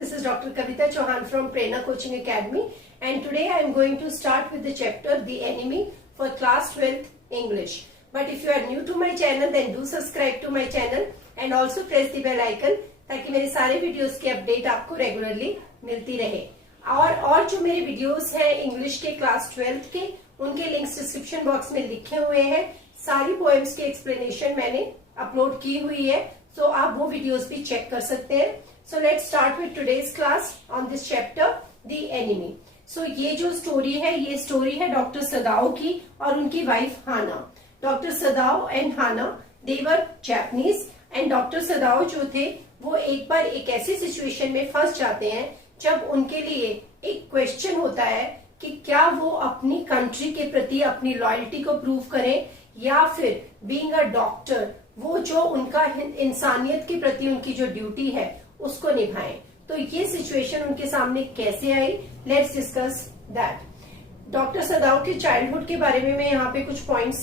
This is Dr. Kavita Chauhan from Prerna Coaching Academy, and today I am going to start with the chapter The Enemy for class 12th English. But if you are new to my channel, then do subscribe to my channel and also press the bell icon ताकि मेरे सारे videos की update आपको regularly मिलती रहे। और जो मेरे वीडियोस हैं इंग्लिश के क्लास 12th के, उनके लिंक्स डिस्क्रिप्शन बॉक्स में लिखे हुए हैं। सारी पोएम्स की एक्सप्लेनेशन मैंने अपलोड की हुई है, सो आप वो वीडियोस भी चेक कर सकते हैं। So let's start with today's class on this chapter, The Enemy. So ये जो स्टोरी है, ये स्टोरी है डॉक्टर सदाओ की और उनकी wife Hana. Doctor Sadao and Hana they were Japanese, and doctor Sadao जो थे वो एक बार एक ऐसी सिचुएशन में फंस जाते हैं जब उनके लिए एक क्वेश्चन होता है कि क्या वो अपनी कंट्री के प्रति अपनी लॉयल्टी को प्रूव करें या फिर बीइंग अ डॉक्टर वो जो उनका इंसानियत के प्रति उनकी जो ड्यूटी है उसको निभाएं। तो ये सिचुएशन उनके सामने कैसे आई, let's discuss that. Doctor Sadao के चाइल्डहुड के बारे में मैं यहाँ पे कुछ पॉइंट्स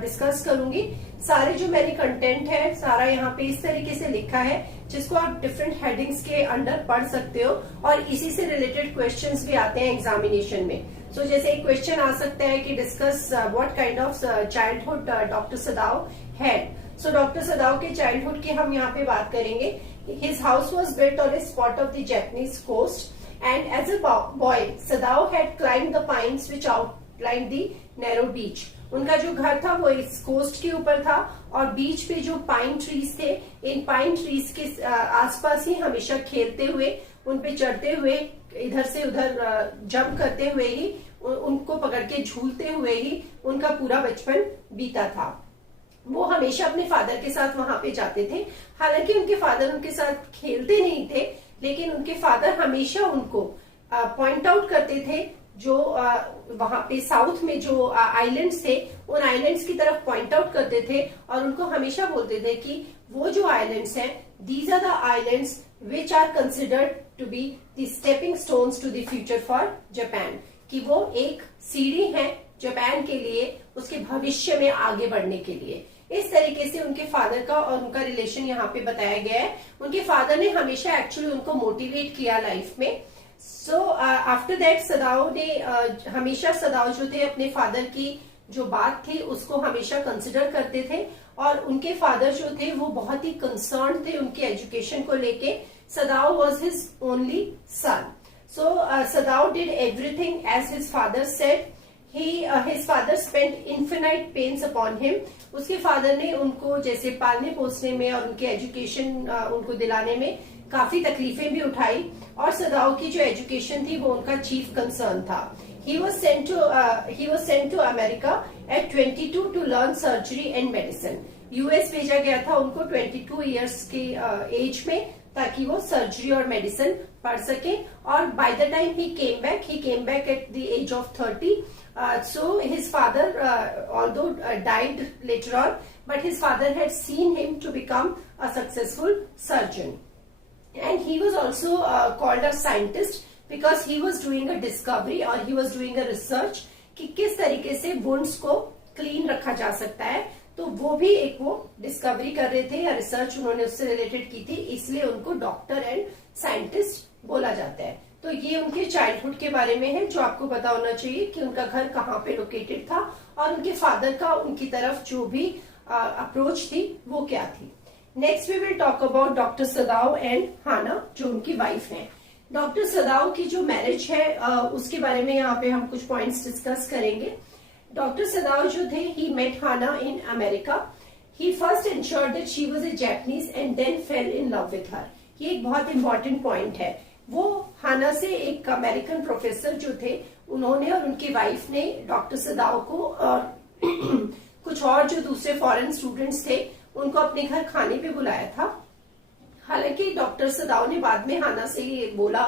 डिस्कस करूंगी। सारे जो मैंने कंटेंट है सारा यहाँ पे इस तरीके से लिखा है जिसको आप डिफरेंट हेडिंग्स के अंडर पढ़ सकते हो और इसी से रिलेटेड क्वेश्चंस भी आते हैं एग्जामिनेशन में। सो जैसे एक क्वेश्चन आ सकता है कि discuss what kind of childhood doctor Sadao had. So doctor Sadao के चाइल्डहुड की हम यहाँ पे बात करेंगे। His house was built on a spot of the Japanese coast, and as a boy, Sadao had climbed the pines which outlined the narrow beach. उनका जो घर था वो इस कोस्ट के ऊपर था और बीच पे जो पाइन ट्रीज थे, इन पाइन ट्रीज के आसपास ही हमेशा खेलते हुए, उन पे चढ़ते हुए, इधर से उधर जंप करते हुए ही, उनको पकड़ के झूलते हुए ही उनका पूरा बचपन बीता था। वो हमेशा अपने फादर के साथ वहां पे जाते थे। हालांकि उनके फादर उनके साथ खेलते नहीं थे, लेकिन उनके फादर हमेशा उनको पॉइंट आउट करते थे। जो वहां पे साउथ में जो आइलैंड्स थे, उन आइलैंड्स की तरफ पॉइंट आउट करते थे और उनको हमेशा बोलते थे कि वो जो आइलैंड्स हैं, these are the islands which are considered to be the stepping stones to the future for Japan, कि वो एक सीढ़ी है जापान के लिए, उसके भविष्य में आगे बढ़ने के लिए। इस तरीके से उनके फादर का और उनका रिलेशन यहाँ पे बताया गया है। उनके फादर ने हमेशा एक्चुअली उनको मोटिवेट किया लाइफ में। सो आफ्टर दैट सदाओ ने हमेशा सदाओ जो थे अपने फादर की जो बात थी उसको हमेशा कंसिडर करते थे और उनके फादर जो थे वो बहुत ही कंसर्न थे उनके एजुकेशन को लेके। Sadao was his only son. So Sadao did everything as his father said. His father spent infinite pains upon him. उसके फादर ने उनको जैसे पालने पोसने में और उनके एजुकेशन उनको दिलाने में काफी तकलीफें भी उठाई और सदाओ की जो एजुकेशन थी वो उनका चीफ कंसर्न था। He was sent to America at 22 to learn surgery and medicine. US भेजा गया था उनको 22 इयर्स की एज में ताकि वो सर्जरी और मेडिसिन पढ़ सके। और by the time he came back at the age of 30. So his father, although died later on, but his father had seen him to become a successful surgeon, and he was also called a scientist because he was doing a discovery or he was doing a research कि किस तरीके से wounds को clean रखा जा सकता है। तो वो भी एक वो डिस्कवरी कर रहे थे या रिसर्च उन्होंने उससे रिलेटेड की थी, इसलिए उनको डॉक्टर एंड साइंटिस्ट बोला जाता है। तो ये उनके चाइल्डहुड के बारे में है जो आपको पता होना चाहिए कि उनका घर कहाँ पे लोकेटेड था और उनके फादर का उनकी तरफ जो भी अप्रोच थी वो क्या थी। Next we will talk about doctor Sadao and Hana जो उनकी वाइफ है। डॉक्टर सदाओ की जो मैरिज है उसके बारे में यहाँ पे हम कुछ पॉइंट्स डिस्कस करेंगे। डॉक्टर सदाओ जो थे he met Hana in America. He first ensured that she was a Japanese and then fell in love with her. ये एक बहुत इंपॉर्टेंट पॉइंट है। वो हाना से एक अमेरिकन प्रोफेसर जो थे उन्होंने और उनकी वाइफ ने डॉक्टर सदाओ को और कुछ और जो दूसरे फॉरेन स्टूडेंट्स थे उनको अपने घर खाने पे बुलाया था। हालांकि डॉक्टर सदाओ ने बाद में हाना से ये बोला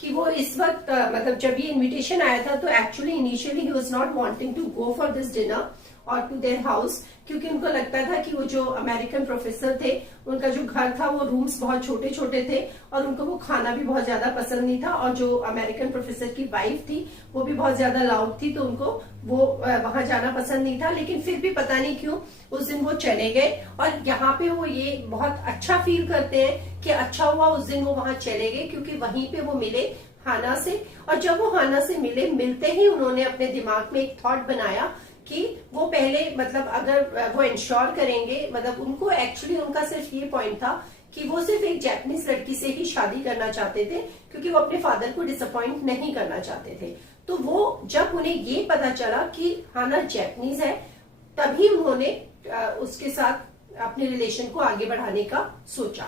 कि वो इस वक्त मतलब जब ये इनविटेशन आया था तो actually initially he was not wanting to go for this dinner और टू देयर हाउस, क्योंकि उनको लगता था कि वो जो अमेरिकन प्रोफेसर थे उनका जो घर था वो रूम्स बहुत छोटे छोटे थे और उनको वो खाना भी बहुत ज्यादा पसंद नहीं था। और जो अमेरिकन प्रोफेसर की वाइफ थी वो भी बहुत ज्यादा लाउड थी तो उनको वो वहां जाना पसंद नहीं था। लेकिन फिर भी पता नहीं क्यों उस दिन वो चले गए और यहाँ पे वो ये बहुत अच्छा फील करते हैं कि अच्छा हुआ उस दिन वो वहां चले गए, क्योंकि वहीं पे वो मिले हाना से। और जब वो हाना से मिलते ही उन्होंने अपने दिमाग में एक थॉट बनाया कि वो पहले मतलब अगर वो इंश्योर करेंगे, मतलब उनको एक्चुअली उनका सिर्फ ये पॉइंट था कि वो सिर्फ एक जापानीज लड़की से ही शादी करना चाहते थे, क्योंकि वो अपने फादर को डिसअपॉइंट नहीं करना चाहते थे। तो वो जब उन्हें ये पता चला कि हाना जापानीज है, तभी उन्होंने उसके साथ अपने रिलेशन को आगे बढ़ाने का सोचा।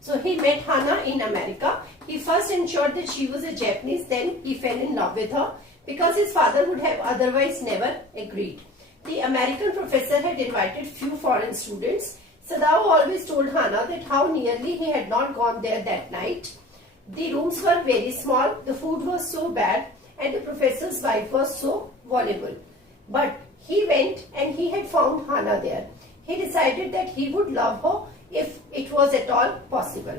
So he met Hana in America. He first ensured that she was a Japanese, then he fell in love with her because his father would have otherwise never agreed. The American professor had invited few foreign students. Sadao always told Hana that how nearly he had not gone there that night. The rooms were very small, the food was so bad, and the professor's wife was so voluble. But he went and he had found Hana there. He decided that he would love her if it was at all possible.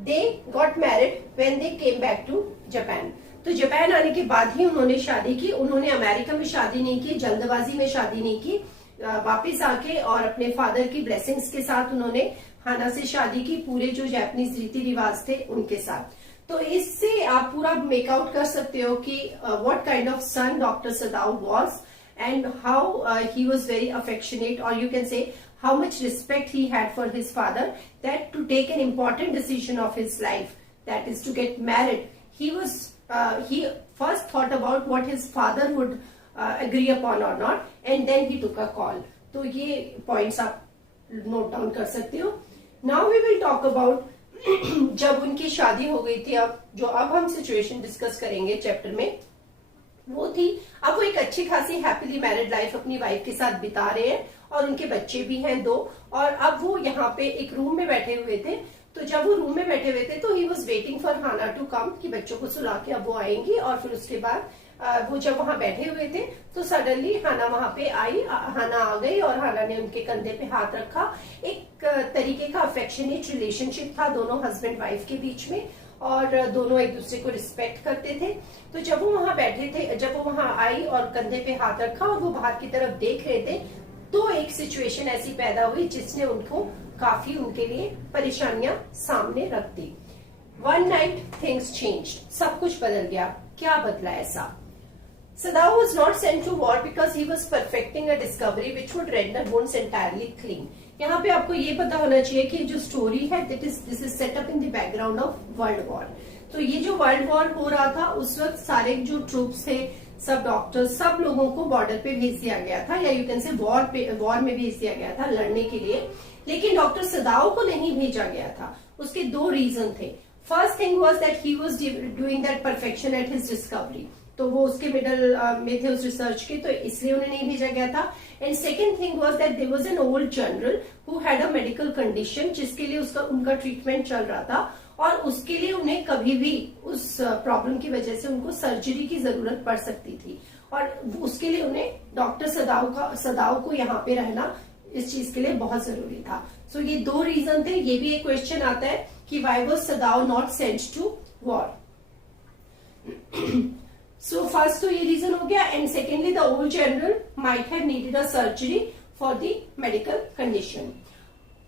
They got married when they came back to Japan. तो Japan आने के बाद ही उन्होंने शादी की। उन्होंने America में शादी नहीं की, जल्दबाजी में शादी नहीं की। वापस आके और अपने फादर की ब्लेसिंग्स के साथ उन्होंने हाना से शादी की, पूरे जो जापानीज रीति रिवाज थे उनके साथ। तो इससे आप पूरा मेकआउट कर सकते हो कि what kind of son doctor Sadao was and how he was very affectionate, or you can say how much respect he had for his father, that to take an important decision of his life, that is to get married, he first thought about what his father would agree upon or not, and then he took a call. तो ये points आप note down कर सकते हो। Now we will talk about जब उनकी शादी हो गई थी, अब हम सिचुएशन डिस्कस करेंगे चैप्टर में, वो थी अब वो एक अच्छी खासी हैप्पीली मैरिड लाइफ अपनी वाइफ के साथ बिता रहे हैं और उनके बच्चे भी हैं 2। और अब वो यहाँ पे एक रूम में बैठे हुए थे। तो जब वो रूम में बैठे हुए थे तो he was waiting for Hana to come, कि बच्चों को सुला के अब वो आएंगी। और फिर उसके बाद वो जब वहां बैठे हुए थे तो सडनली हाना वहां पे आई। हाना आ गई और हाना ने उनके कंधे पे हाथ रखा। एक तरीके का अफेक्शनेट रिलेशनशिप था दोनों हस्बैंड वाइफ के बीच में, और दोनों एक दूसरे को रिस्पेक्ट करते थे। तो जब वो वहां बैठे थे, जब वो वहां आई और कंधे पे हाथ रखा और वो बाहर की तरफ देख रहे थे, तो एक सिचुएशन ऐसी पैदा हुई जिसने उनको काफी उनके लिए परेशानियां सामने रख दी। वन नाइट थिंग्स चेंज्ड, सब कुछ बदल गया। क्या बदला ऐसा? Sadao was not sent to war because he was perfecting a discovery which would render bones entirely clean. यहाँ पे आपको ये पता होना चाहिए कि जो स्टोरी है this is set up in the background of world war. तो ये जो वर्ल्ड वॉर हो रहा था उस वक्त सारे जो ट्रूप्स थे, सब डॉक्टर्स, सब लोगों को बॉर्डर पे भेज दिया गया था, या यू कैन से वॉर में भेज दिया गया था लड़ने के लिए। लेकिन डॉक्टर सदाओ को नहीं भेजा गया था। उसके 2 रीजन थे। First thing was that he was doing that perfection at his discovery, तो वो उसके मिडल में थे उस रिसर्च के, तो इसलिए उन्हें नहीं भेजा गया था। And second thing was that there was an old general who had a medical condition, जिसके लिए उनका ट्रीटमेंट चल रहा था, और उसके लिए उन्हें कभी भी उस प्रॉब्लम की वजह से उनको सर्जरी की जरूरत पड़ सकती थी, और उसके लिए उन्हें डॉक्टर सदाओ को यहाँ पे रहना इस चीज के लिए बहुत जरूरी था। सो ये 2 रीजन थे। ये भी एक क्वेश्चन आता है कि why was Sadao not sent to war. So first तो ये रीजन हो गया, and secondly the old general might have needed a surgery for the medical condition.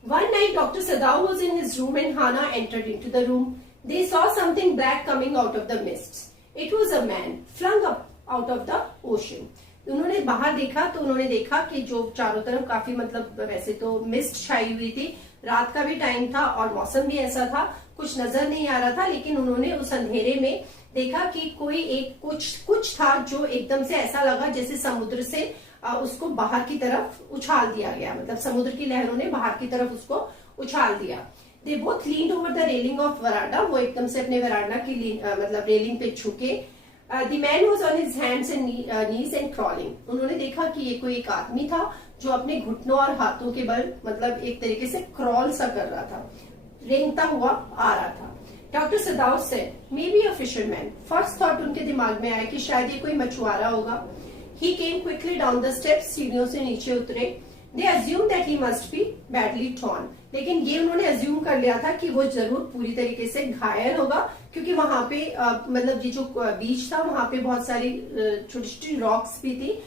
One night Dr. Sadao was in his room and Hana entered into the room. They saw something black coming out of the mists. It was a man flung up out of the ocean. उन्होंने बाहर देखा तो उन्होंने देखा कि जो चारों तरफ काफी मतलब वैसे तो मिस्ट छाई हुई थी, रात का भी टाइम था और मौसम भी ऐसा था, कुछ नजर नहीं आ रहा था, लेकिन उन्होंने उस अंधेरे में देखा कि कोई एक कुछ था जो एकदम से ऐसा लगा जैसे समुद्र से उसको बाहर की तरफ उछाल दिया गया, मतलब समुद्र की लहरों ने बाहर की तरफ उसको उछाल दिया। They both leaned over the railing of veranda, वो एकदम से अपने वरांडा की मतलब रेलिंग पे झुके। The man was on his hands and knees and crawling. उन्होंने देखा कि ये कोई एक आदमी था जो अपने घुटनों और हाथों के बल मतलब एक तरीके से क्रॉल सा कर रहा था, रेंगता हुआ आ रहा था। Doctor Sadao said may be a fisherman. First thought उनके दिमाग में आया कि शायद ये कोई मछुआरा होगा। He came quickly down the steps, सीढ़ियों से नीचे उतरे। They assumed that he must be badly torn, लेकिन ये उन्होंने अज्यूम कर लिया था कि वो जरूर पूरी तरीके से घायल होगा, क्योंकि वहां पे मतलब ये जो बीच था वहां पे बहुत सारी छोटी छोटी रॉक्स भी थी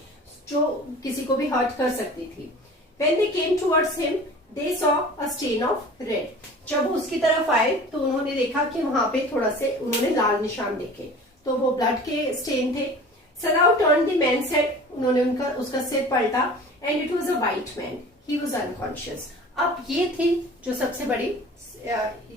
जो किसी को भी हर्ट कर सकती थी। When they came towards him, they saw a stain of red. जब वो उसकी तरफ आए तो उन्होंने देखा कि वहां पे थोड़ा से उन्होंने लाल निशान देखे, तो वो ब्लड के स्टेन थे. सदाव turned the man's head, उन्होंने उसका सिर पलटा, and it was a white man. He was unconscious. अब ये थी जो सबसे बड़ी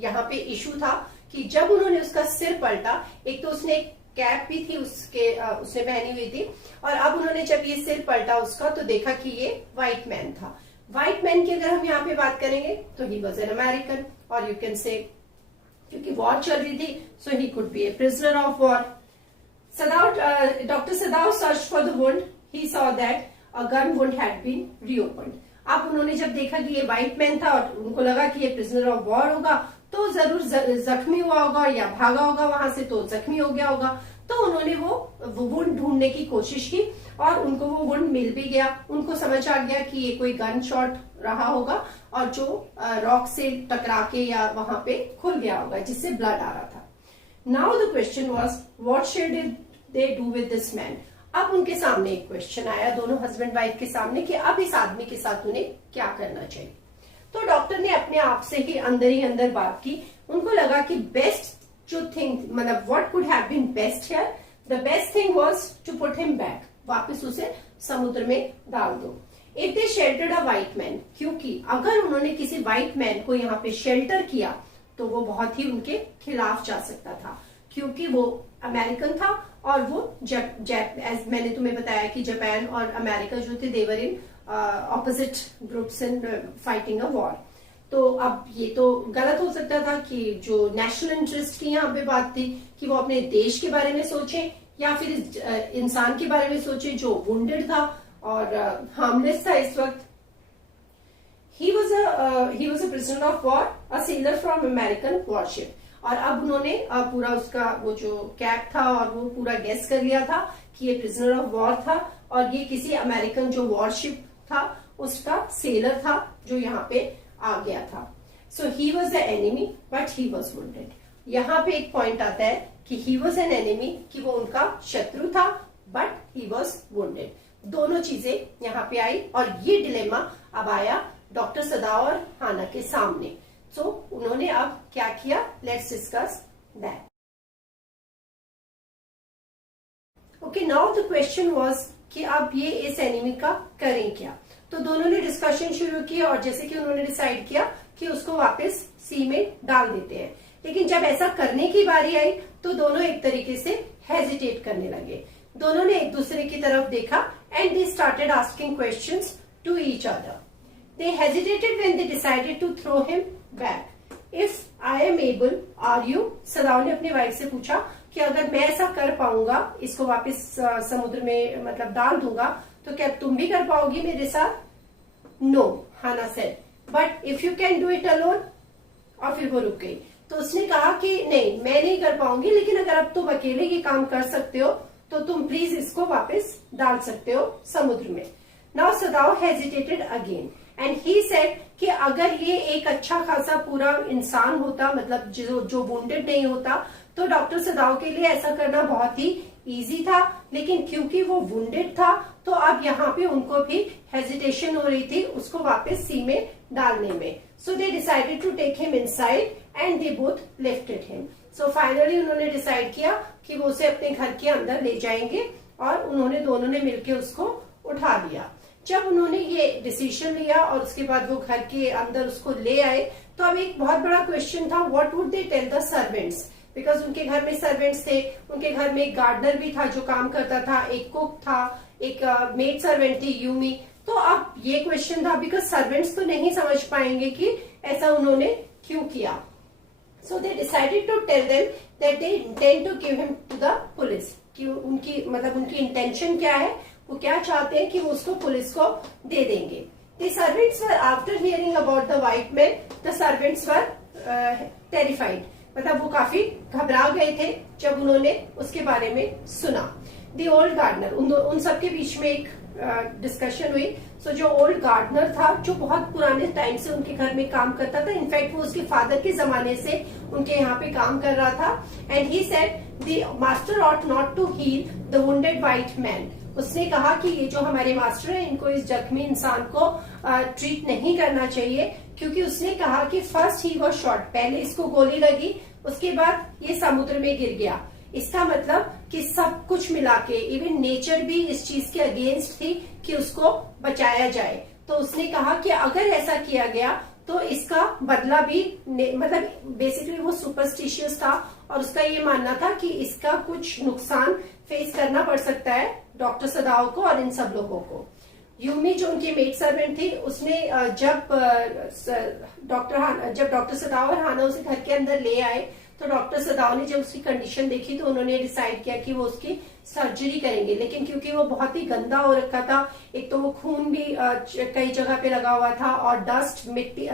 यहाँ पे इशू था कि जब उन्होंने उसका सिर पलटा, एक तो उसने कैप भी थी उसने पहनी हुई थी, और अब उन्होंने जब ये सिर पलटा उसका तो देखा कि ये व्हाइट मैन था. व्हाइट मैन की अगर हम यहाँ पे बात करेंगे तो ही वॉज एन अमेरिकन, और यू कैन से क्योंकि वॉर चल रही थी so he could be a prisoner of war. Dr. Sadao searched for the wound. He saw that a gun wound had been reopened. अब उन्होंने जब देखा कि ये व्हाइट मैन था और उनको लगा कि ये प्रिजनर ऑफ वॉर होगा तो जरूर जख्मी हुआ होगा या भागा होगा वहां से, तो जख्मी हो गया होगा. तो उन्होंने वो वुंड ढूंढने की कोशिश की और उनको वो वुंड मिल भी गया. उनको समझ आ गया कि ये कोई गन शॉट रहा होगा और जो रॉक से टकरा के या वहां पे खुल गया होगा जिससे ब्लड आ रहा था. Now the question was, what should they do with this man? अब उनके सामने एक क्वेश्चन आया, दोनों हस्बैंड वाइफ के सामने, कि अब इस आदमी के साथ उन्हें क्या करना चाहिए. तो डॉक्टर ने अपने आप से ही अंदर बात की. उनको लगा कि बेस्ट जो थिंग, मतलब what could have been best here, the best thing was to put him back, वापस उसे समुद्र में डाल दो. If they sheltered a white man, क्योंकि अगर उन्होंने किसी व्हाइट मैन को यहाँ पे शेल्टर किया तो वो बहुत ही उनके खिलाफ जा सकता था, क्योंकि वो अमेरिकन था और वो एज मैंने तुम्हें बताया कि जापान और अमेरिका जो थे they were in opposite groups in fighting a war. तो अब ये तो गलत हो सकता था कि जो नेशनल इंटरेस्ट की यहाँ पे बात थी कि वो अपने देश के बारे में सोचे या फिर इंसान के बारे में सोचे जो वुंडेड था और हार्मलेस था इस वक्त. He was a prisoner of war, a sailor from American warship. और अब उन्होंने पूरा उसका वो जो कैप था और वो पूरा गेस कर लिया था कि ये प्रिजनर ऑफ वॉर था और ये किसी अमेरिकन जो वॉरशिप था उसका सेलर था जो यहाँ पे आ गया था. So he was the enemy but he was wounded. यहाँ पे एक पॉइंट आता है कि ही वॉज एन एनिमी, कि वो उनका शत्रु था, बट ही वॉज वुंडेड. दोनों चीजें यहाँ पे आई और ये डिलेमा अब आया डॉक्टर सदाव और हाना के सामने. सो उन्होंने अब क्या किया, let's discuss that. Okay, now the question was कि अब ये इस एनिमी का करें क्या. तो दोनों ने डिस्कशन शुरू की और जैसे कि उन्होंने डिसाइड किया कि उसको वापस सी में डाल देते हैं. लेकिन जब ऐसा करने की बारी आई तो दोनों एक तरीके से हेजिटेट करने लगे. दोनों ने एक दूसरे की तरफ देखा and they started asking questions to each other. They hesitated when they decided to throw him back. If I am able, are you? सदाव ने अपनी वाइफ से पूछा कि अगर मैं ऐसा कर पाऊंगा, इसको वापस समुद्र में मतलब डाल दूंगा, तो क्या तुम भी कर पाओगी मेरे साथ? No, Hana said. But if you can do it alone, और फिर वो रुक गई. तो उसने कहा कि नहीं, मैं नहीं कर पाऊंगी, लेकिन अगर अब तुम अकेले ये काम कर सकते हो तो तुम प्लीज इसको वापस डाल सकते हो समुद्र में. Now सदाव hesitated again. And he said कि अगर ये एक अच्छा खासा पूरा इंसान होता, मतलब जो वुंडेड नहीं होता, तो डॉक्टर सदाव के लिए ऐसा करना बहुत ही इजी था. लेकिन क्योंकि वो वुंडेड था तो अब यहाँ पे उनको भी हेजिटेशन हो रही थी उसको वापस सी में डालने में. So they decided to take him inside and they both lifted him. So finally उन्होंने डिसाइड किया कि वो उसे अपने घर के अंदर ले जाएंगे और उन्होंने दोनों ने मिलकर उसको उठा लिया. जब उन्होंने ये डिसीजन लिया और उसके बाद वो घर के अंदर उसको ले आए तो अब एक बहुत बड़ा क्वेश्चन था, what would they tell the servants, because उनके घर में सर्वेंट्स थे. उनके घर में एक गार्डनर भी था जो काम करता था, एक कुक था, एक मेड सर्वेंट थी यूमी. तो अब ये क्वेश्चन था बिकॉज सर्वेंट्स तो नहीं समझ पाएंगे कि ऐसा उन्होंने क्यों किया. So they decided to tell them that they intend to give him to the police, कि उनकी इंटेंशन क्या है, वो क्या चाहते हैं कि वो उसको पुलिस को दे देंगे. The servants were after hearing about the white man, the servants were terrified. मतलब वो काफी घबरा गए थे जब उन्होंने उसके बारे में सुना. The old gardener, उन सबके बीच में एक डिस्कशन हुई. सो जो ओल्ड गार्डनर था जो बहुत पुराने टाइम से उनके घर में काम करता था, इनफैक्ट वो उसके फादर के जमाने से उनके यहाँ पे काम कर रहा था. And he said the master ought not to heal the wounded white man. उसने कहा कि ये जो हमारे मास्टर हैं इनको इस जख्मी इंसान को ट्रीट नहीं करना चाहिए, क्योंकि उसने कहा कि फर्स्ट ही वॉज शॉट, पहले इसको गोली लगी, उसके बाद ये समुद्र में गिर गया। इसका मतलब कि सब कुछ मिला के इवन नेचर भी इस चीज के अगेंस्ट थी कि उसको बचाया जाए। तो उसने कहा कि अगर ऐसा किया गया तो इसका बदला भी, मतलब बेसिकली वो सुपरस्टिशियस था और उसका ये मानना था कि इसका कुछ नुकसान फेस करना पड़ सकता है डॉक्टर सदाओ को और इन सब लोगों को। यूमी जो उनकी मेड सर्वेंट थी, उसने जब डॉक्टर सदाओ और हाना उसे घर के अंदर ले आए तो डॉक्टर सदाओ ने जब उसकी कंडीशन देखी तो उन्होंने डिसाइड किया कि वो उसकी सर्जरी करेंगे। लेकिन क्योंकि वो बहुत ही गंदा हो रखा था, एक तो वो खून भी कई जगह पे लगा हुआ था और डस्ट, मिट्टी,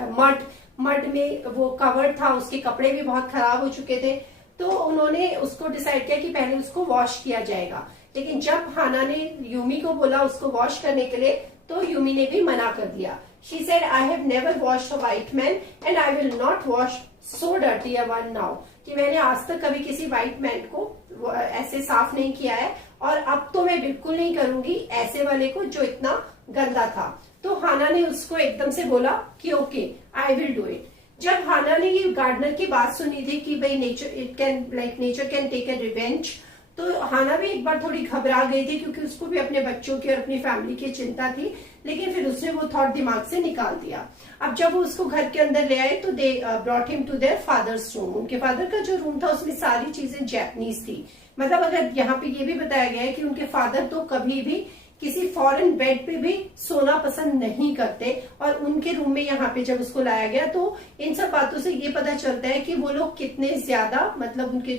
मड में वो कवर्ड था, उसके कपड़े भी बहुत खराब हो चुके थे, तो उन्होंने उसको डिसाइड किया कि पहले उसको वॉश किया जाएगा। लेकिन जब हाना ने यूमी को बोला उसको वॉश करने के लिए तो यूमी ने भी मना कर दिया। She said, I have never washed a white man and I will not wash so dirty a one now. कि मैंने आज तक कभी किसी व्हाइट मैन को ऐसे साफ नहीं किया है और अब तो मैं बिल्कुल नहीं करूंगी ऐसे वाले को जो इतना गंदा था। तो हाना ने उसको एकदम से बोला कि okay, I will do it. जब हाना ने ये गार्डनर की बात सुनी थी कि भाई nature can take a revenge, तो हाना भी एक बार थोड़ी घबरा गई थी क्योंकि उसको भी अपने बच्चों की और अपनी फैमिली की चिंता थी। लेकिन फिर उसने वो थॉट दिमाग से निकाल दिया। अब जब वो उसको घर के अंदर ले आए तो they brought him to their father's room. उनके फादर का जो रूम था उसमें सारी चीजें जैपनीज थी। मतलब अगर यहाँ पे ये भी बताया गया है कि उनके फादर तो कभी भी किसी फॉरेन बेड पे भी सोना पसंद नहीं करते, और उनके रूम में यहाँ पे जब उसको लाया गया तो इन सब बातों से ये पता चलता है कि वो लोग कितने ज्यादा, मतलब उनके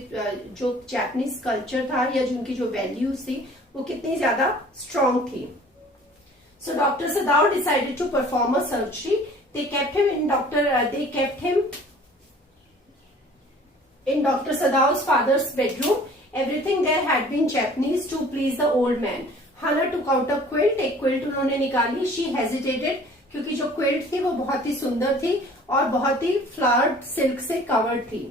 जो जापानीज कल्चर था या जो उनकी जो वैल्यूज थी वो कितनी ज्यादा स्ट्रॉन्ग थी। So doctor Sadao decided to perform a surgery. They kept him in Dr. Sadao's father's bedroom. Everything there had been Japanese to please the old man. Hana took out a quilt. एक quilt उन्होंने निकाली। She hesitated क्योंकि जो quilt थी वो बहुत ही सुंदर थी और बहुत ही फ्लावर्ड सिल्क से कवर्ड थी।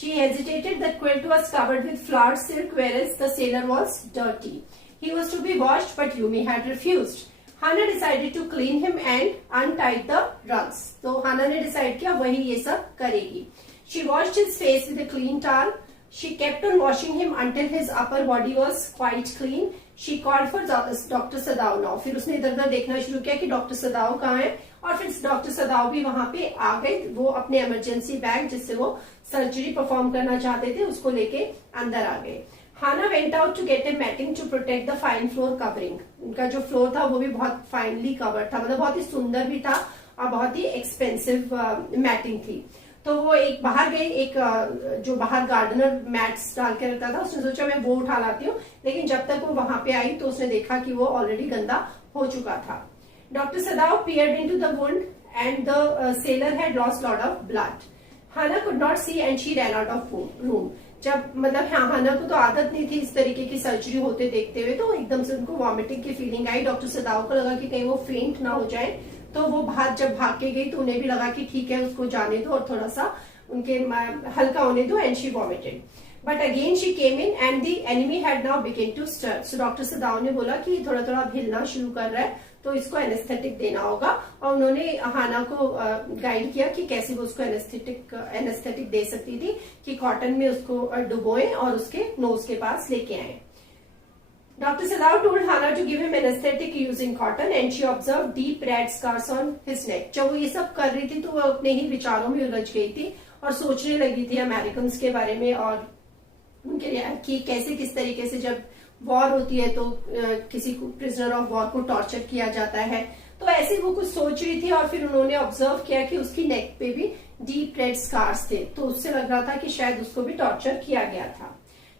She hesitated. The quilt was covered with flowered silk, whereas the sailor was dirty. He was to be washed, but Yumi had refused. Hana decided to clean him and untied the rugs. तो Hana ने decide किया वही ये सब करेगी। She washed his face with a clean towel. She kept on washing him until his upper body was quite clean. She called for Dr. Sadao now. फिर उसने इधर उधर देखना शुरू किया कि डॉक्टर सदाओ कहाँ है, और फिर डॉक्टर सदाओ भी वहां पे आ गए। वो अपने इमरजेंसी बैग जिससे वो सर्जरी परफॉर्म करना चाहते थे उसको लेके अंदर आ गए। Hana went out to get a matting to protect the fine floor covering. उनका जो फ्लोर था वो भी बहुत फाइनली कवर्ड था, मतलब बहुत ही सुंदर भी था और बहुत ही एक्सपेंसिव मैटिंग थी। तो वो एक बाहर गई, एक जो बाहर गार्डनर मैट्स डाल के रखता था, उसने सोचा मैं वो उठा लाती हूँ। लेकिन जब तक वो वहां पे आई तो उसने देखा कि वो ऑलरेडी गंदा हो चुका था। Doctor Sadao peered into the wound and the sailor had lost lot of blood. Hana could not see and she ran out of room. जब मतलब हाना को तो आदत नहीं थी इस तरीके की सर्जरी होते देखते हुए, तो एकदम से उनको वॉमिटिंग की फीलिंग आई। डॉक्टर सदाओ को लगा कि कहीं वो फेंट ना हो जाए, तो वो जब भाग के गई तो उन्हें भी लगा कि ठीक है उसको जाने दो और थोड़ा सा उनके हल्का होने दो, and she vomited. But again she came in and the enemy had now begin to stir. So doctor Sadao ने बोला कि थोड़ा थोड़ा हिलना शुरू कर रहा है तो इसको एनेस्थेटिक देना होगा, और उन्होंने हाना को गाइड किया कि कैसे वो उसको एनेस्थेटिक दे सकती थी, कि कॉटन में उसको डुबोए और उसके नोज के पास लेके आए। Dr. Sadao told Hana to give him anesthetic using cotton, and she observed deep red scars on his neck. जब वो ये सब कर रही थी तो वो अपने ही विचारों में उलझ गई थी और सोचने लगी थी अमेरिकन के बारे में और उनके कि कैसे किस तरीके से जब वॉर होती है तो किसी को प्रिजनर ऑफ वॉर को टॉर्चर किया जाता है। तो ऐसे वो कुछ सोच रही थी और फिर उन्होंने ऑब्जर्व किया कि उसकी नेक पे भी डीप रेड स्कार्स थे, तो उससे लग रहा था कि शायद उसको भी टॉर्चर किया गया था।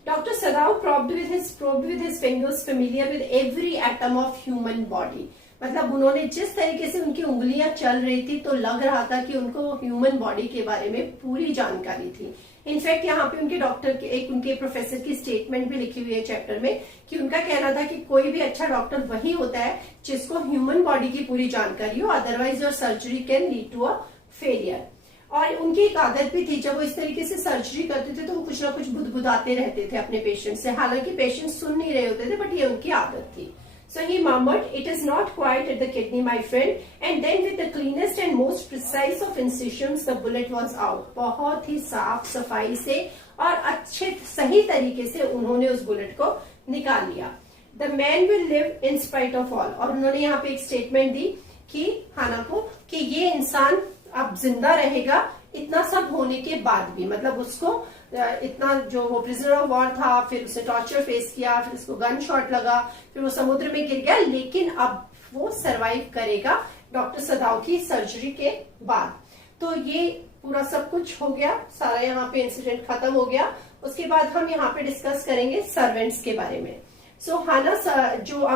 Dr. Sadao probed with his fingers familiar with every atom of human body. मतलब उन्होंने जिस तरीके से उनकी उंगलियां चल रही थी तो लग रहा था कि उनको ह्यूमन बॉडी के बारे में पूरी जानकारी थी। इनफैक्ट यहाँ पे उनके डॉक्टर के उनके प्रोफेसर की स्टेटमेंट भी लिखी हुई है चैप्टर में कि उनका कहना था कि कोई भी अच्छा डॉक्टर वही होता है जिसको ह्यूमन बॉडी की पूरी जानकारी हो, otherwise your surgery can lead to a failure. और उनकी एक आदत भी थी, जब वो इस तरीके से सर्जरी करते थे तो वो कुछ ना कुछ बुदबुदाते रहते थे अपने पेशेंट से। हालांकि पेशेंट सुन नहीं रहे होते थे, बट ये उनकी आदत थी। So he murmured, "It is not quite at the kidney, my friend." And then with the cleanest and most precise of incisions, the bullet was out. बहुत ही साफ सफाई से और अच्छे सही तरीके से उन्होंने उस बुलेट को निकाल लिया. The man will live in spite of all. और उन्होंने यहाँ पे एक स्टेटमेंट दी कि हाना को कि ये इंसान अब जिंदा रहेगा इतना सब होने के बाद भी. मतलब उसको इतना जो वो प्रिजनर ऑफ वॉर था, फिर उसने टॉर्चर फेस किया, फिर उसको गन शॉट लगा, फिर वो समुद्र में गिर गया, लेकिन अब वो सरवाइव करेगा डॉक्टर सदाव की सर्जरी के बाद. तो ये पूरा सब कुछ हो गया, सारा यहाँ पे इंसिडेंट खत्म हो गया. उसके बाद हम यहाँ पे डिस्कस करेंगे सर्वेंट्स के बारे में. सो हाना जो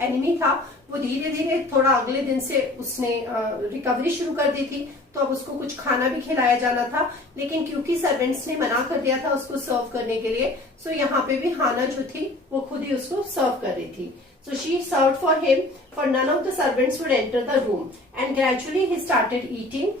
एनिमी था वो धीरे धीरे थोड़ा अगले दिन से उसने रिकवरी शुरू कर दी थी, तो अब उसको कुछ खाना भी खिलाया जाना था, लेकिन क्योंकि सर्वेंट्स ने मना कर दिया था उसको सर्व करने के लिए, सो यहाँ पे भी हाना जो थी वो खुद ही उसको सर्व कर रही थी. So she served for him, for none of the servants would enter the room, and gradually he started eating.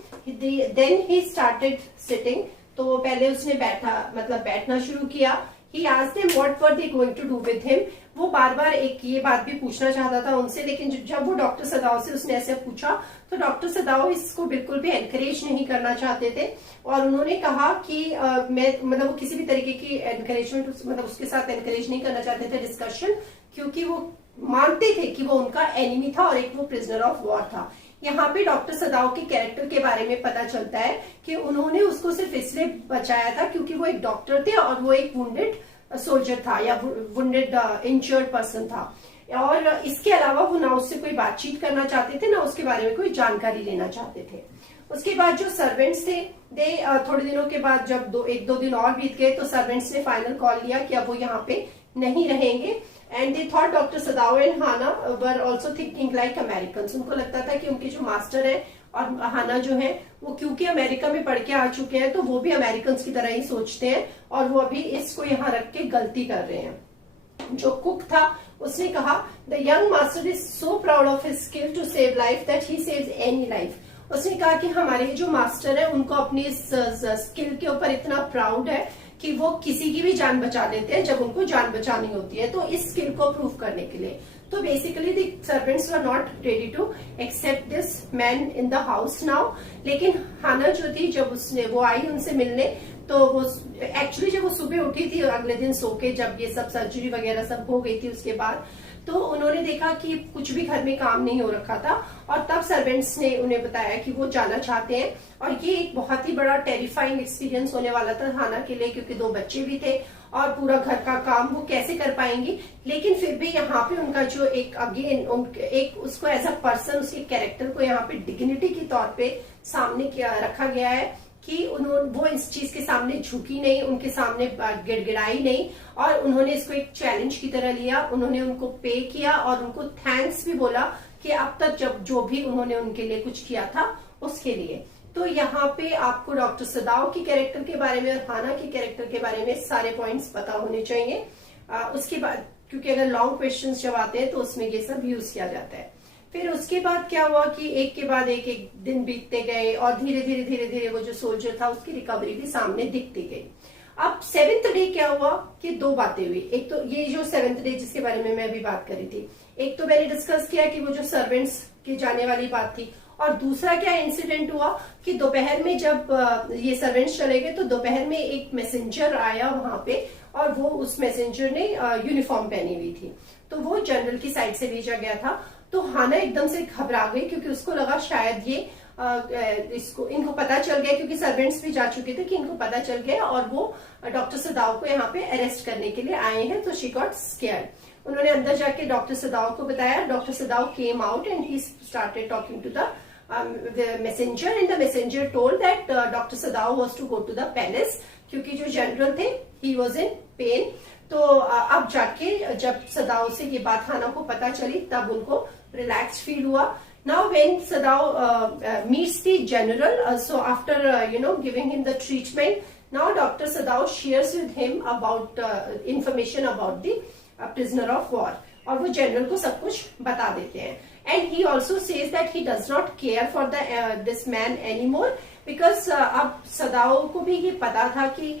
Then he started sitting. तो पहले उसने बैठना शुरू किया. He asked them what were they going to do with him. वो बार बार एक ये बात भी पूछना चाहता था उनसे, लेकिन जब वो डॉक्टर सदाव से उसने ऐसे पूछा तो डॉक्टर सदाव इसको बिल्कुल भी एनकरेज नहीं करना चाहते थे, और उन्होंने कहा कि मैं वो किसी भी तरीके की एनकरेजमेंट उसके साथ एनकरेज नहीं करना चाहते थे डिस्कशन, क्योंकि वो मानते थे कि वो उनका एनिमी था और एक वो प्रिजनर ऑफ वॉर था. यहाँ पे डॉक्टर सदाव के कैरेक्टर के बारे में पता चलता है कि उन्होंने उसको सिर्फ इसलिए बचाया था क्योंकि वो एक डॉक्टर थे और वो एक वुंडेड सोल्जर था या वुंडेड इंजर्ड पर्सन था, और इसके अलावा वो ना उससे कोई बातचीत करना चाहते थे, ना उसके बारे में कोई जानकारी लेना चाहते थे. उसके बाद जो सर्वेंट्स थे थोड़े दिनों के बाद जब एक दो दिन और बीत गए तो सर्वेंट्स ने फाइनल कॉल लिया कि अब वो यहाँ पे नहीं रहेंगे. And they thought doctor Sadao and Hana were also thinking like Americans. उनको लगता था कि उनके जो मास्टर है और हाना जो है वो क्योंकि अमेरिका में पढ़ के आ चुके हैं तो वो भी अमेरिकन की तरह ही सोचते हैं, और वो अभी इसको यहाँ रख के गलती कर रहे हैं. जो कुक था उसने कहा, the young master is so proud of his skill to save life that he saves any life. उसने कहा कि हमारे जो मास्टर है उनको अपनी स्किल के ऊपर इतना प्राउड है कि वो किसी की भी जान बचा लेते हैं जब उनको जान बचानी होती है, तो इस स्किल को प्रूव करने के लिए. तो basically the servants were not ready to accept this man in the house now. लेकिन हाना जो थी जब वो आई उनसे मिलने, तो वो एक्चुअली जब वो सुबह उठी थी अगले दिन सो के, जब ये सब सर्जरी वगैरह सब हो गई थी उसके बाद, तो उन्होंने देखा कि कुछ भी घर में काम नहीं हो रखा था, और तब सर्वेंट्स ने उन्हें बताया कि वो जाना चाहते हैं. और ये एक बहुत ही बड़ा टेरिफाइंग एक्सपीरियंस होने वाला था हाना के लिए, क्योंकि 2 बच्चे भी थे और पूरा घर का काम वो कैसे कर पाएंगी. लेकिन फिर भी यहाँ पे उनका जो एक उसको एज अ पर्सन, उसके कैरेक्टर को यहाँ पे डिग्निटी के तौर पे सामने रखा गया है कि वो इस चीज के सामने झुकी नहीं, उनके सामने गिड़गिड़ाई नहीं, और उन्होंने इसको एक चैलेंज की तरह लिया. उन्होंने उनको पे किया और उनको थैंक्स भी बोला कि अब तक जो भी उन्होंने उनके लिए कुछ किया था उसके लिए. तो यहाँ पे आपको डॉक्टर सदाव के कैरेक्टर के बारे में और हाना के कैरेक्टर के बारे में सारे पॉइंट्स पता होने चाहिए. उसके बाद क्योंकि अगर लॉन्ग क्वेश्चंस जब आते हैं तो उसमें ये सब यूज किया जाता है. फिर उसके बाद क्या हुआ कि एक के बाद एक दिन बीतते गए और धीरे धीरे वो जो सोल्जर था उसकी रिकवरी भी सामने दिखती गई. अब 7th डे क्या हुआ कि 2 बातें हुई. एक तो ये जो 7th डे जिसके बारे में मैं अभी बात कर रही थी, एक तो मैंने डिस्कस किया कि वो जो सर्वेंट्स के जाने वाली बात थी, और दूसरा क्या इंसिडेंट हुआ कि दोपहर में जब ये सर्वेंट्स चले गए तो दोपहर में एक मैसेंजर आया वहां पे, और वो उस मैसेंजर ने यूनिफॉर्म पहनी हुई थी, तो वो जनरल की साइड से भेजा गया था. तो हाना एकदम से घबरा गई क्योंकि उसको लगा शायद ये इनको पता चल गया, क्योंकि सर्वेंट्स भी जा चुके थे कि इनको पता चल गया और वो डॉक्टर सदाव को यहाँ पे अरेस्ट करने के लिए आए हैं. तो शी गॉट स्केयर्ड. उन्होंने अंदर जाके डॉक्टर सदाव को बताया. Doctor Sadao came out and he started talking to the messenger, and the messenger told that doctor Sadao was to go to the palace, क्योंकि जो जनरल थे ही वाज इन पेन. तो अब जाके जब सदाव से ये बात हाना को पता चली तब उनको रिलैक्स फील हुआ. Now when Sadav meets the general, so after giving him the treatment, now Dr. Sadav shares with him about information about the prisoner of war, और वो जनरल को सब कुछ बता देते हैं. And he also says that he does not care for this man anymore because अब सदाव को भी ये पता था कि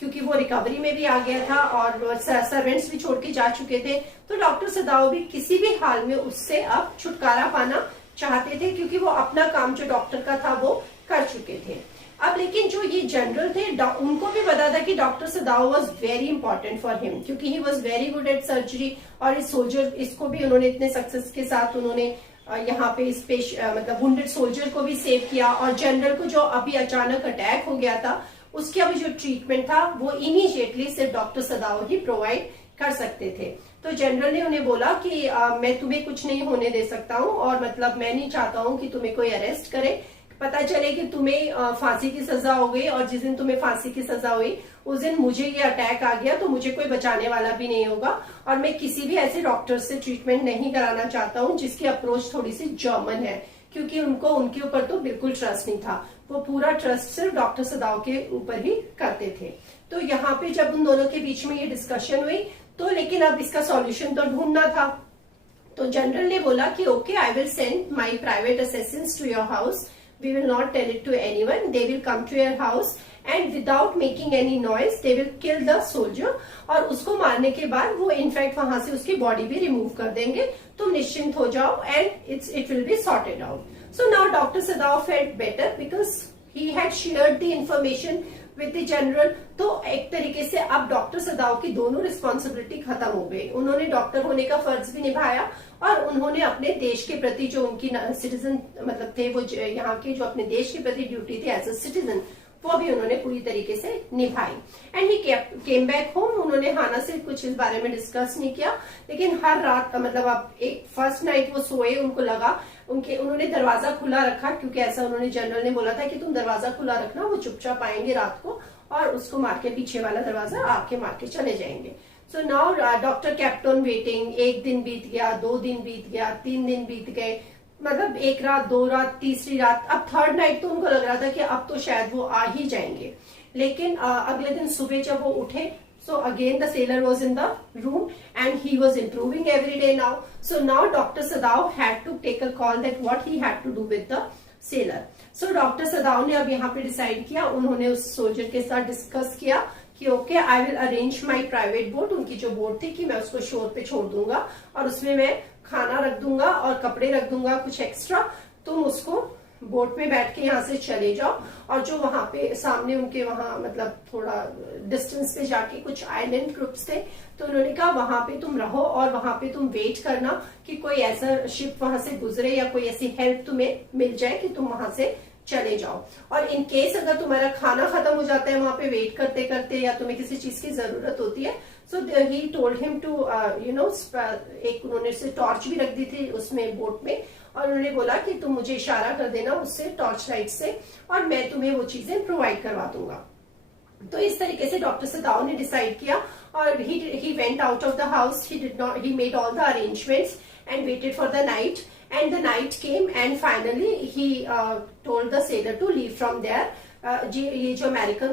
क्योंकि वो रिकवरी में भी आ गया था और सर्वेंट्स भी छोड़ के जा चुके थे। तो डॉक्टर सदाव भी किसी भी हाल में उससे अब छुटकारा पाना चाहते थे, क्योंकि वो अपना काम जो डॉक्टर का था वो कर चुके थे। अब लेकिन जो ये जनरल थे उनको भी पता था कि doctor Sadao was very important for him, क्योंकि he was very good at surgery. और इस सोल्जर इसको भी उन्होंने इतने सक्सेस के साथ उन्होंने यहाँ पे इस मतलब वुंडेड सोल्जर को भी सेव किया। और जनरल को जो अभी अचानक अटैक हो गया था उसका भी जो ट्रीटमेंट था वो इमीडिएटली सिर्फ डॉक्टर सदाव ही प्रोवाइड कर सकते थे। तो जनरल ने उन्हें बोला कि मैं तुम्हें कुछ नहीं होने दे सकता हूँ, और मतलब मैं नहीं चाहता हूँ कि तुम्हें कोई अरेस्ट करे, पता चले कि तुम्हें फांसी की सजा हो गई, और जिस दिन तुम्हें फांसी की सजा हुई उस दिन मुझे ये अटैक आ गया तो मुझे कोई बचाने वाला भी नहीं होगा, और मैं किसी भी ऐसे डॉक्टर से ट्रीटमेंट नहीं कराना चाहता हूँ जिसकी अप्रोच थोड़ी सी जर्मन है, क्योंकि उनको उनके ऊपर तो बिल्कुल ट्रस्ट नहीं था। वो पूरा ट्रस्ट सिर्फ डॉक्टर सदाव के ऊपर ही करते थे। तो यहाँ पे जब उन दोनों के बीच में ये डिस्कशन हुई तो लेकिन अब इसका सॉल्यूशन तो ढूंढना था। तो जनरल ने बोला कि okay, I will send my private assistants to your house, we will not tell it to anyone, they will come to your house and without making any noise they will kill the soldier, और उसको मारने के बाद वो in fact वहां से उसकी body भी रिमूव कर देंगे, तुम निश्चिंत हो जाओ and it will be sorted out. So now Dr. Sadav felt better because he had shared the information with the general. तो एक तरीके से अब डॉक्टर सदाव की दोनों रिस्पॉन्सिबिलिटी खत्म हो गई। उन्होंने डॉक्टर होने का फर्ज भी निभाया और उन्होंने अपने देश के प्रति जो उनकी सिटीजन मतलब थे, वो यहाँ के जो अपने देश के प्रति ड्यूटी थी एज अ सिटीजन, वो भी उन्होंने पूरी तरीके से निभाई। And he came back home. उन्होंने हाना से कुछ इस बारे में डिस्कस नहीं किया, लेकिन हर रात मतलब अब एक फर्स्ट नाइट वो सोए, उनको लगा उन्होंने दरवाजा खुला रखा, क्योंकि ऐसा उन्होंने जनरल ने बोला था कि तुम दरवाजा खुला रखना, वो चुपचाप आएंगे रात को और उसको मार के पीछे वाला दरवाजा आके मार के चले जाएंगे। So now doctor kept on waiting. एक दिन बीत गया, 2 दिन बीत गया, 3 दिन बीत गए, मतलब एक रात, 2 रात, तीसरी रात, अब थर्ड नाइट तो उनको लग रहा था कि अब तो शायद वो आ ही जाएंगे। लेकिन अगले दिन सुबह जब वो उठे, so again the sailor was in the room and he was improving every day now. So now Dr. Sadav had to take a call that what he had to do with the sailor. So Dr. Sadav ने अब यहाँ पे decide किया, उन्होंने उस soldier के साथ discuss किया कि okay, I will arrange my private boat. उनकी जो बोट थी कि मैं उसको शोर पे छोड़ दूंगा और उसमें मैं खाना रख दूंगा और कपड़े रख दूंगा कुछ एक्स्ट्रा, तुम उसको बोट में बैठ के यहाँ से चले जाओ, और जो वहां पे सामने उनके वहां मतलब थोड़ा डिस्टेंस पे जाके कुछ आइलैंड ग्रुप्स थे, तो उन्होंने कहा वहां पे तुम रहो और वहां पे तुम वेट करना कि कोई ऐसा शिप वहां से गुजरे या कोई ऐसी हेल्प तुम्हें मिल जाए कि तुम वहां से चले जाओ। और इन केस अगर तुम्हारा खाना खत्म हो जाता है वहां पे वेट करते करते, या तुम्हें किसी चीज की जरूरत होती है, सो ही टोल्ड हिम टू एक उन्होंने से टॉर्च भी रख दी थी उसमें बोट में, और उन्होंने बोला कि तुम मुझे इशारा कर देना उससे टॉर्च लाइट से और मैं तुम्हें वो चीजें प्रोवाइड करवा दूंगा। तो इस तरीके से डॉक्टर सदाव ने डिसाइड किया और he went out of the house. He made all the arrangements and waited for the night. And the night came and finally he told the sailor to leave from there. ये जो American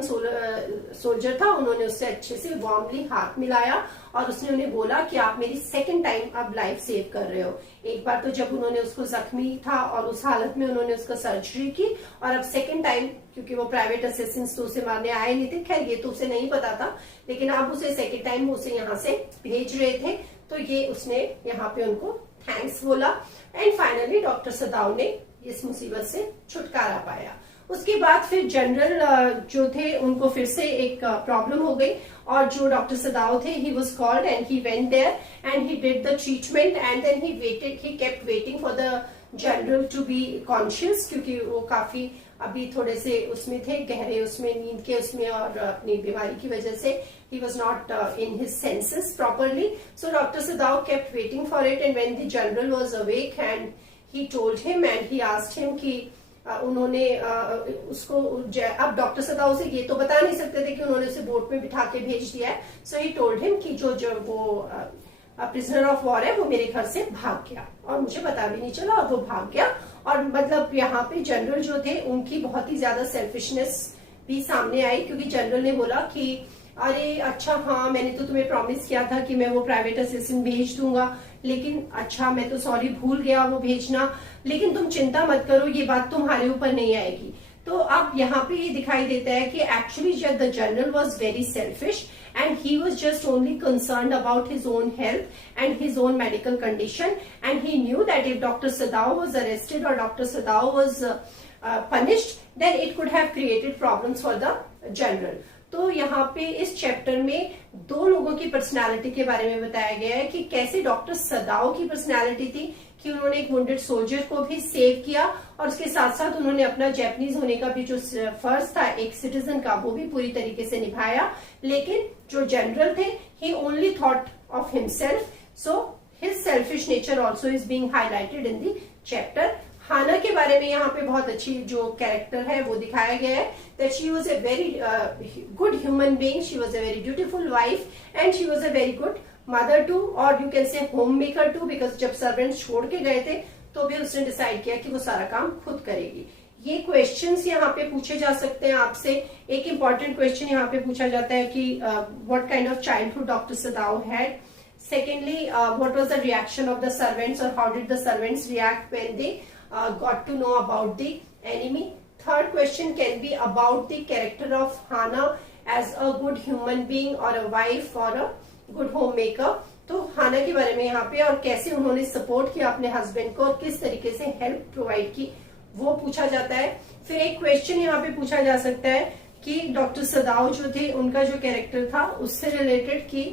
soldier था, उन्होंने उससे अच्छे से warmly हाथ मिलाया और उसने उन्हें बोला कि आप मेरी सेकंड टाइम अब लाइफ सेव कर रहे हो। एक बार तो जब उन्होंने उसको जख्मी था और उस हालत में उन्होंने उसका सर्जरी की, और अब सेकंड टाइम क्योंकि वो प्राइवेट असिस्टेंट्स तो उसे मारने आए नहीं थे, खैर ये तो उसे नहीं पता था, लेकिन अब उसे सेकंड टाइम उसे यहाँ से भेज रहे थे, तो ये उसने यहाँ पे उनको थैंक्स बोला। एंड फाइनली डॉक्टर सदाव ने इस मुसीबत से छुटकारा पाया। उसके बाद फिर जनरल जो थे उनको फिर से एक प्रॉब्लम हो गई, और जो डॉक्टर सदाव थे, he was called and he went there and he did the treatment and then he kept waiting for the general to be conscious, क्योंकि वो काफी अभी थोड़े से उसमें थे, गहरे उसमें नींद के उसमें, और अपनी बीमारी की वजह से he was not in his senses properly. So Dr. Sadav kept waiting for it, and when the general was awake and he told him and he asked him कि उन्होंने उसको अब डॉक्टर सदाव से ये तो बता नहीं सकते थे कि उन्होंने उसे बोट में बिठा के भेज दिया है। सो ही टोल्ड हिम कि जो वो प्रिजनर ऑफ वॉर है वो मेरे घर से भाग गया और मुझे पता भी नहीं चला, और वो भाग गया। और मतलब यहाँ पे जनरल जो थे उनकी बहुत ही ज्यादा सेल्फिशनेस भी सामने आई, क्योंकि जनरल ने बोला कि अरे अच्छा हाँ, मैंने तो तुम्हें प्रॉमिस किया था कि मैं वो प्राइवेट असिस्टेंट भेज दूंगा, लेकिन अच्छा मैं तो सॉरी भूल गया वो भेजना, लेकिन तुम चिंता मत करो, ये बात तुम्हारे ऊपर नहीं आएगी। तो अब यहाँ पे ये दिखाई देता है कि actually the general was very selfish and he was just only concerned about his own health and his own medical condition, and he knew that if Dr. Sadao was arrested or Dr. Sadao was punished, then it could have created problems for the general. तो यहाँ पे इस chapter में दो लोगों की personality के बारे में बताया गया है कि कैसे डॉक्टर सदाओ की पर्सनालिटी थी कि उन्होंने एक वुंडेड सोल्जर को भी सेव किया और उसके साथ साथ उन्होंने अपना जैपनीज होने का भी जो फर्ज था एक सिटीजन का वो भी पूरी तरीके से निभाया। लेकिन जो जनरल थे he only thought of himself, so his selfish nature also is being highlighted in the chapter. Hana के बारे में यहाँ पे बहुत अच्छी जो कैरेक्टर है वो दिखाया गया है that she was a very good human being, she was a very beautiful wife and she was a very good mother too, और you can say home maker too, because जब सर्वेंट्स छोड़ के गए थे तो भी उसने डिसाइड किया कि वो सारा काम खुद करेगी। ये क्वेश्चंस यहाँ पे पूछे जा सकते हैं आपसे। एक इंपॉर्टेंट क्वेश्चन यहाँ पे पूछा जाता है कि what kind of childhood doctor Sadao had. Secondly, what was the reaction of the servants, or how did the servants react when they got to know about the enemy? Third question can be about the character of Hana as a good human being or a wife or a good homemaker. तो हाना के बारे में यहाँ पे और कैसे उन्होंने support किया अपने हस्बैंड को और किस तरीके से हेल्प प्रोवाइड की वो पूछा जाता है। फिर एक क्वेश्चन यहाँ पे पूछा जा सकता है कि डॉक्टर सदाओ जो थे उनका जो कैरेक्टर था उससे रिलेटेड कि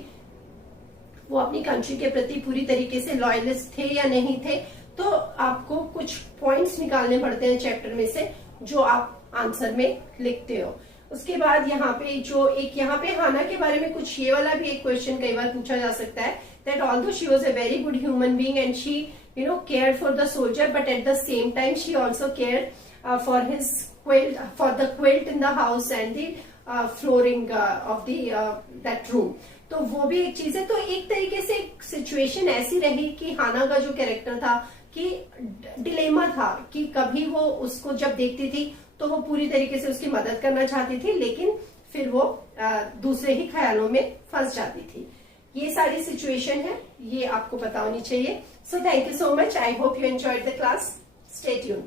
वो अपनी कंट्री के प्रति पूरी तरीके से लॉयलिस्ट थे या नहीं थे। तो आपको कुछ पॉइंट्स निकालने पड़ते हैं चैप्टर में से जो आप आंसर में लिखते हो। उसके बाद यहाँ पे जो एक यहाँ पे हाना के बारे में कुछ ये वाला भी एक क्वेश्चन कई बार पूछा जा सकता है that although she was a very good human being and she cared for the soldier, but at the same time she also cared for his quilt, for the quilt in the house and the flooring of that room. तो वो भी एक चीज है। तो एक तरीके से सिचुएशन ऐसी रही कि हाना का जो कैरेक्टर था कि डिलेमा था कि कभी वो उसको जब देखती थी तो वो पूरी तरीके से उसकी मदद करना चाहती थी, लेकिन फिर वो दूसरे ही ख्यालों में फंस जाती थी। ये सारी सिचुएशन है, ये आपको पता होनी चाहिए। So thank you so much, I hope you enjoyed the class, stay tuned.